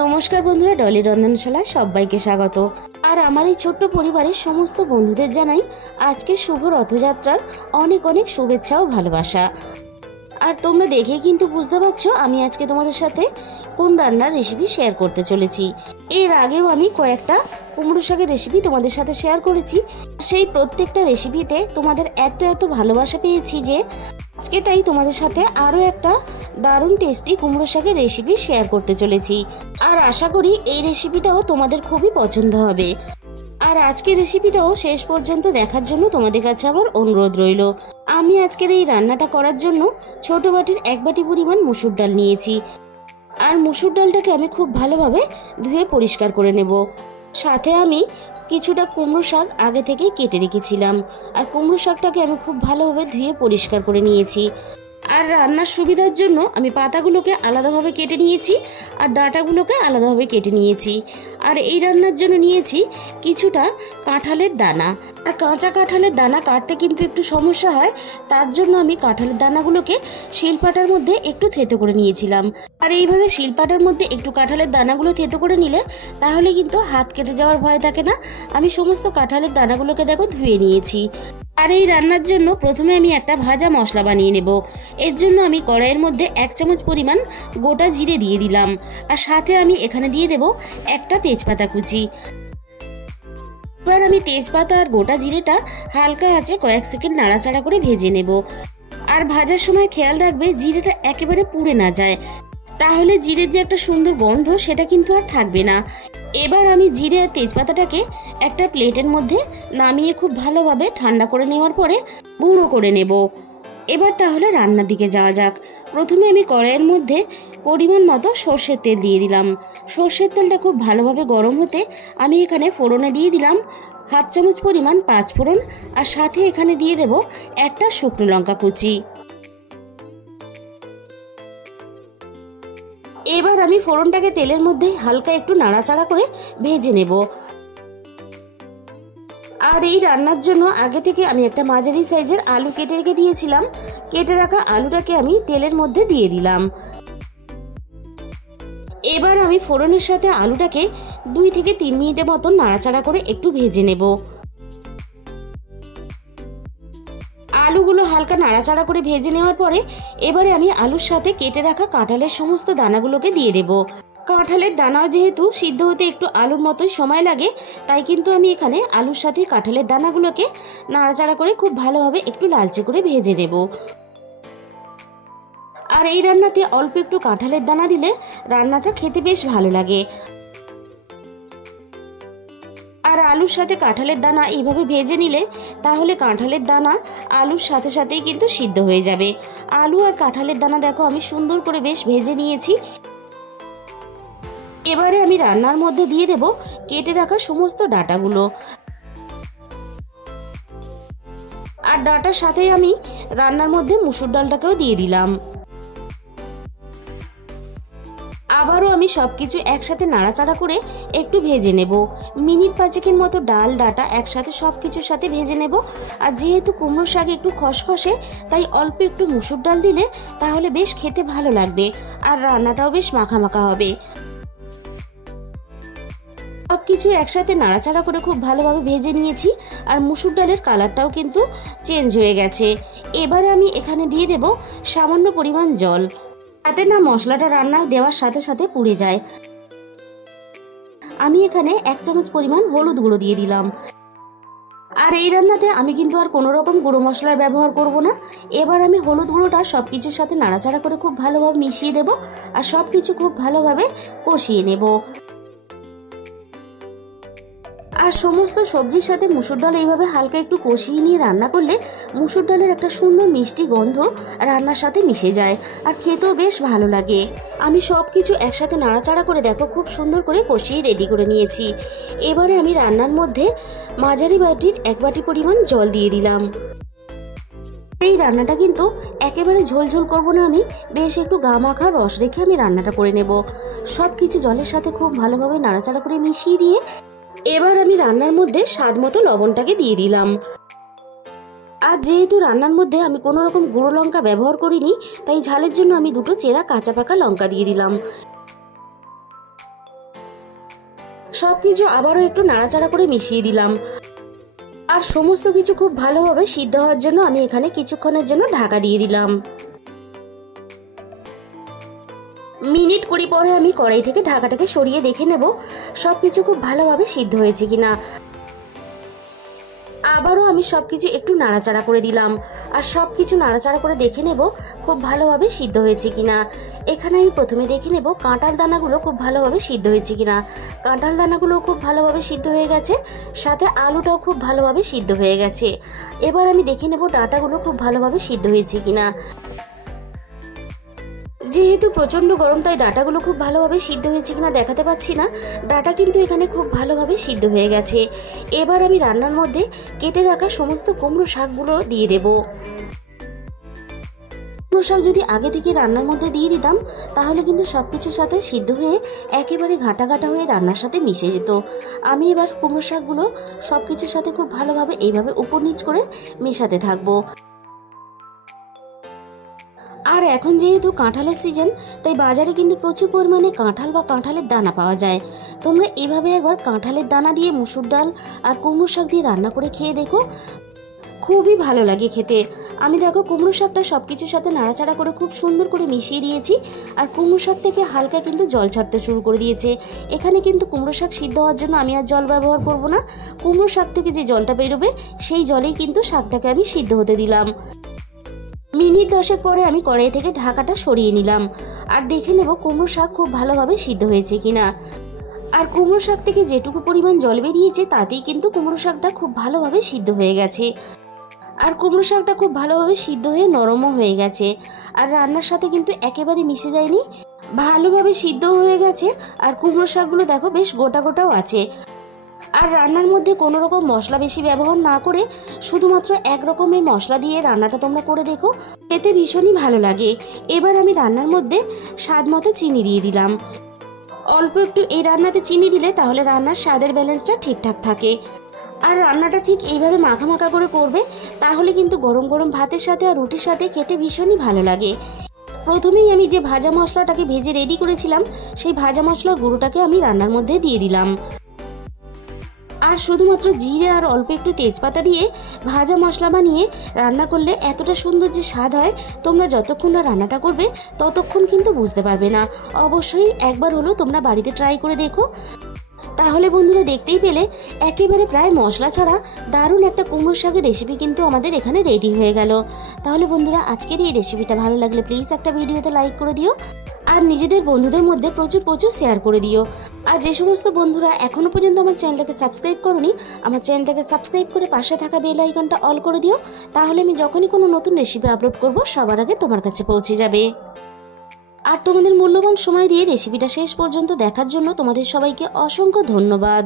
নমস্কার বন্ধুরা, ডলি রন্ধনশালায় সবাইকে স্বাগত। আর আমার এই ছোট্ট পরিবারের সমস্ত বন্ধুদের জানাই আজকে শুভ রথযাত্রার অনেক অনেক শুভেচ্ছা ও ভালোবাসা। আর তোমরা দেখে কিন্তু বুঝতে পারছো আমি আজকে তোমাদের সাথে কোন রান্নার রেসিপি শেয়ার করতে চলেছি। এর আগেও আমি কয়েকটা কুমড়ো শাকের রেসিপি তোমাদের সাথে শেয়ার করেছি। সেই প্রত্যেকটা রেসিপিতে তোমাদের এত এত ভালোবাসা পেয়েছি যে আজকে তাই তোমাদের সাথে আরও একটা দারুণ টেস্টি কুমড়ো শাকের রেসিপি শেয়ার করতে চলেছি। আর আশা করি এই রেসিপিটাও তোমাদের খুবই পছন্দ হবে। আর আজকের রেসিপিটাও শেষ পর্যন্ত দেখার জন্য তোমাদের কাছে আমার অনুরোধ রইল। আমি আজকের এই রান্নাটা করার জন্য ছোট বাটির 1 বাটি পরিমাণ মসুর ডাল নিয়েছি। আর মসুর ডালটাকে আমি খুব ভালোভাবে ধুয়ে পরিষ্কার করে নেব। সাথে আমি কিছুটা কুমড়ো শাক আগে থেকেই কেটে রেখেছিলাম। আর কুমড়ো শাকটাকে আমি খুব ভালোভাবে ধুয়ে পরিষ্কার করে নিয়েছি। আর রান্নার সুবিধার জন্য আমি পাতাগুলোকে আলাদাভাবে কেটে নিয়েছি আর ডাঁটাগুলোকে আলাদাভাবে কেটে নিয়েছি। আর এই রান্নার জন্য নিয়েছি কিছুটা কাঁঠালের দানা। আর কাঁচা কাঁঠালের দানা কাটতে কিন্তু একটু সমস্যা হয়, তার জন্য আমি কাঁঠালের দানাগুলোকে শিলপাটার মধ্যে একটু থেতো করে নিয়েছিলাম। আর এইভাবে শিলপাটার মধ্যে একটু কাঁঠালের দানাগুলো থেতো করে নিলে তাহলে কিন্তু হাত কেটে যাওয়ার ভয় থাকে না। আমি সমস্ত কাঁঠালের দানাগুলোকে দেখো ধুয়ে নিয়েছি। আর এই রান্নার জন্য প্রথমে আমি একটা ভাজা মশলা বানিয়ে নেব। এর জন্য আমি কড়াইয়ের মধ্যে 1 চামচ পরিমাণ গোটা জিরে দিয়ে দিলাম। আর সাথে আমি এখানে দিয়ে দেব একটা তেজপাতা কুচি। এবার আমি তেজপাতা আর গোটা জিরেটা হালকা আঁচে কয়েক সেকেন্ড নাড়াচাড়া করে ভেজে নেব। আর ভাজার সময় খেয়াল রাখবে জিরেটা একেবারে পুড়ে না যায়, তাহলে জিরের যে একটা সুন্দর গন্ধ সেটা কিন্তু আর থাকবে না। এবার আমি জিরে আর তেজপাতাটাকে একটা প্লেটের মধ্যে নামিয়ে খুব ভালোভাবে ঠান্ডা করে নেওয়ার পরে গুঁড়ো করে নেব। এবার তাহলে রান্নার দিকে যাওয়া যাক। প্রথমে আমি কড়াইয়ের মধ্যে পরিমাণ মতো সর্ষের তেল দিয়ে দিলাম। সর্ষের তেলটা খুব ভালোভাবে গরম হতে আমি এখানে ফোড়নে দিয়ে দিলাম 1/2 চামচ পরিমাণ 5 ফোড়ন। আর সাথে এখানে দিয়ে দেব একটা শুকনো লঙ্কা কুচি। এবার আমি ফোড়নটাকে তেলের মধ্যে হালকা একটু নাড়াচাড়া করে ভেজে নেব। আর এই রান্নার জন্য আগে থেকে আমি একটা মাঝারি সাইজের আলু কেটে রেখে দিয়েছিলাম। কেটে রাখা আলুটাকে আমি তেলের মধ্যে দিয়ে দিলাম। এবার আমি ফোড়নের সাথে আলুটাকে 2 থেকে 3 মিনিটের মতো নাড়াচাড়া করে একটু ভেজে নেব। আলুগুলো হালকা নাড়াচাড়া করে ভেজে নেওয়ার পরে এবারে আমি আলুর সাথে কেটে রাখা কাঁঠালের সমস্ত দানাগুলোকে দিয়ে দেব। কাঁঠালের দানাও যেহেতু সিদ্ধ হতে একটু আলুর মতোই সময় লাগে, তাই কিন্তু আমি এখানে আলুর সাথে কাঁঠালের দানাগুলোকে নাড়াচাড়া করে খুব ভালোভাবে একটু লালচে করে ভেজে নেব। আর এই রান্নাতে অল্প একটু কাঁঠালের দানা দিলে রান্নাটা খেতে বেশ ভালো লাগে। আর আলুর সাথে কাঁঠালের দানা এইভাবে ভেজে নিলে তাহলে কাঁঠালের দানা আলুর সাথে সাথেই কিন্তু সিদ্ধ হয়ে যাবে। আলু আর কাঁঠালের দানা দেখো আমি সুন্দর করে বেশ ভেজে নিয়েছি। এবারে আমি রান্নার মধ্যে দিয়ে দেব কেটে রাখা সমস্ত ডাঁটাগুলো। আর ডাঁটার সাথে আমি রান্নার মধ্যে মুসুর ডালটাকেও দিয়ে দিলাম। আবারও আমি সবকিছু একসাথে নাড়াচাড়া করে একটু ভেজে নেব। মিনিট 5 মতো ডাল ডাঁটা একসাথে সবকিছুর সাথে ভেজে নেব। আর যেহেতু কুমড়ো শাক একটু খসখসে, তাই অল্প একটু মুসুর ডাল দিলে তাহলে বেশ খেতে ভালো লাগবে আর রান্নাটাও বেশ মাখা মাখা হবে। সবকিছু একসাথে নাড়াচাড়া করে খুব ভালোভাবে ভেজে নিয়েছি। আর মুসুর ডালের কালারটাও কিন্তু চেঞ্জ হয়ে গেছে। এবারে আমি এখানে দিয়ে দেব সামান্য পরিমাণ জল, যাতে না মশলাটা রান্নায় দেওয়ার সাথে সাথে পুড়ে যায়। আমি এখানে 1 চামচ পরিমাণ হলুদ গুঁড়ো দিয়ে দিলাম। আর এই রান্নাতে আমি কিন্তু আর কোনো রকম গুঁড়ো মশলার ব্যবহার করব না। এবার আমি হলুদ গুঁড়োটা সব কিছুর সাথে নাড়াচাড়া করে খুব ভালোভাবে মিশিয়ে দেব আর সব কিছু খুব ভালোভাবে কষিয়ে নেব। আর সমস্ত সবজির সাথে মুসুর ডাল এইভাবে হালকা একটু কষিয়ে নিয়ে রান্না করলে মুসুর ডালের একটা সুন্দর মিষ্টি গন্ধ রান্নার সাথে মিশে যায় আর খেতেও বেশ ভালো লাগে। আমি সব কিছু একসাথে নাড়াচাড়া করে দেখো খুব সুন্দর করে কষিয়ে রেডি করে নিয়েছি। এবারে আমি রান্নার মধ্যে মাঝারি বাটির 1 বাটি পরিমাণ জল দিয়ে দিলাম। এই রান্নাটা কিন্তু একেবারে ঝোলঝোল করব না, আমি বেশ একটু গা মাখা রস রেখে আমি রান্নাটা করে নেব। সব কিছু জলের সাথে খুব ভালোভাবে নাড়াচাড়া করে মিশিয়ে দিয়ে এবার আমি রান্নার মধ্যে স্বাদ মতো লবণটাকে দিয়ে দিলাম। আর যেহেতু রান্নার মধ্যে আমি কোনো রকম গুঁড়ো লঙ্কা ব্যবহার করিনি, তাই ঝালের জন্য আমি 2টো চেরা কাঁচা পাকা লঙ্কা দিয়ে দিলাম। সব কিছু আবারও একটু নাড়াচাড়া করে মিশিয়ে দিলাম। আর সমস্ত কিছু খুব ভালোভাবে সিদ্ধ হওয়ার জন্য আমি এখানে কিছুক্ষণের জন্য ঢাকা দিয়ে দিলাম। মিনিট 20 পরে আমি কড়াই থেকে ঢাকাটাকে সরিয়ে দেখে নেব সব কিছু খুব ভালোভাবে সিদ্ধ হয়েছে কিনা। আবারও আমি সবকিছু একটু নাড়াচাড়া করে দিলাম, আর সবকিছু নাড়াচাড়া করে দেখে নেব খুব ভালোভাবে সিদ্ধ হয়েছে কিনা। এখানে আমি প্রথমে দেখে নেব কাঁঠাল দানাগুলো খুব ভালোভাবে সিদ্ধ হয়েছে কিনা। কাঁঠাল দানাগুলো খুব ভালোভাবে সিদ্ধ হয়ে গেছে, সাথে আলুটাও খুব ভালোভাবে সিদ্ধ হয়ে গেছে। এবার আমি দেখে নেব ডাঁটাগুলো খুব ভালোভাবে সিদ্ধ হয়েছে কিনা। যেহেতু প্রচণ্ড গরম, তাই ডাঁটাগুলো খুব ভালোভাবে সিদ্ধ হয়েছে কিনা দেখাতে পাচ্ছি না। ডাঁটা কিন্তু এখানে খুব ভালোভাবে সিদ্ধ হয়ে গেছে। এবার আমি রান্নার মধ্যে কেটে রাখা সমস্ত কুমড়ো শাকগুলো দিয়ে দেব। কুমড়ো শাক যদি আগে থেকে রান্নার মধ্যে দিয়ে দিতাম তাহলে কিন্তু সব কিছুর সাথে সিদ্ধ হয়ে একেবারে ঘাটা ঘাটা হয়ে রান্নার সাথে মিশে যেত। আমি এবার কুমড়ো শাকগুলো সব কিছুর সাথে খুব ভালোভাবে এইভাবে উপর নিচ করে মেশাতে থাকবো। আর এখন যেহেতু কাঁঠালের সিজন, তাই বাজারে কিন্তু প্রচুর পরিমাণে কাঁঠাল বা কাঁঠালের দানা পাওয়া যায়। তোমরা এভাবে একবার কাঁঠালের দানা দিয়ে মুসুর ডাল আর কুমড়ো শাক দিয়ে রান্না করে খেয়ে দেখো, খুবই ভালো লাগে খেতে। আমি দেখো কুমড়ো শাকটা সব কিছুর সাথে নাড়াচাড়া করে খুব সুন্দর করে মিশিয়ে দিয়েছি, আর কুমড়ো শাক থেকে হালকা কিন্তু জল ছাড়তে শুরু করে দিয়েছে। এখানে কিন্তু কুমড়ো শাক সিদ্ধ হওয়ার জন্য আমি আর জল ব্যবহার করব না। কুমড়ো শাক থেকে যে জলটা বেরোবে সেই জলেই কিন্তু শাকটাকে আমি সিদ্ধ হতে দিলাম। মিনিট 10 পরে আমি কড়াই থেকে ঢাকাটা সরিয়ে নিলাম, আর দেখে নেব কুমড়ো শাক খুব ভালোভাবে সিদ্ধ হয়েছে কিনা। আর কুমড়ো শাক থেকে যেটুকু পরিমাণ জল বেরিয়েছে তাতেই কিন্তু কুমড়ো শাকটা খুব ভালোভাবে সিদ্ধ হয়ে গেছে। আর কুমড়ো শাকটা খুব ভালোভাবে সিদ্ধ হয়ে নরমও হয়ে গেছে, আর রান্নার সাথে কিন্তু একেবারে মিশে যায়নি, ভালোভাবে সিদ্ধ হয়ে গেছে। আর কুমড়ো শাকগুলো দেখো বেশ গোটা গোটাও আছে। আর রান্নার মধ্যে কোনো রকম মশলা বেশি ব্যবহার না করে শুধুমাত্র এক রকমের মশলা দিয়ে রান্নাটা তোমরা করে দেখো, খেতে ভীষণই ভালো লাগে। এবার আমি রান্নার মধ্যে স্বাদ মতো চিনি দিয়ে দিলাম। অল্প একটু এই রান্নাতে চিনি দিলে তাহলে রান্নার স্বাদের ব্যালেন্সটা ঠিকঠাক থাকে। আর রান্নাটা ঠিক এইভাবে মাখা মাখা করে করবে, তাহলে কিন্তু গরম গরম ভাতের সাথে আর রুটির সাথে খেতে ভীষণই ভালো লাগে। প্রথমেই আমি যে ভাজা মশলাটাকে ভেজে রেডি করেছিলাম সেই ভাজা মশলার গুঁড়োটাকে আমি রান্নার মধ্যে দিয়ে দিলাম। আর শুধুমাত্র জিরে আর অল্প একটু তেজপাতা দিয়ে ভাজা মশলা বানিয়ে রান্না করলে এতটা সুন্দর যে স্বাদ হয়, তোমরা যতক্ষণ না রান্নাটা করবে ততক্ষণ কিন্তু বুঝতে পারবে না। অবশ্যই একবার হলো তোমরা বাড়িতে ট্রাই করে দেখো। তাহলে বন্ধুরা দেখতেই পেলে একেবারে প্রায় মশলা ছাড়া দারুণ একটা কুমড়ো শাকের রেসিপি কিন্তু আমাদের এখানে রেডি হয়ে গেল। তাহলে বন্ধুরা আজকের এই রেসিপিটা ভালো লাগলে প্লিজ একটা ভিডিওতে লাইক করে দিও, আর নিজেদের বন্ধুদের মধ্যে প্রচুর প্রচুর শেয়ার করে দিও। আর যে সমস্ত বন্ধুরা এখনো পর্যন্ত আমার চ্যানেলটাকে সাবস্ক্রাইব করোনি, আমার চ্যানেলটাকে সাবস্ক্রাইব করে পাশে থাকা বেল আইকনটা অল করে দিও। তাহলে আমি যখনই কোনো নতুন রেসিপি আপলোড করব সবার আগে তোমার কাছে পৌঁছে যাবে। আর তোমাদের মূল্যবান সময় দিয়ে রেসিপিটা শেষ পর্যন্ত দেখার জন্য তোমাদের সবাইকে অসংখ্য ধন্যবাদ।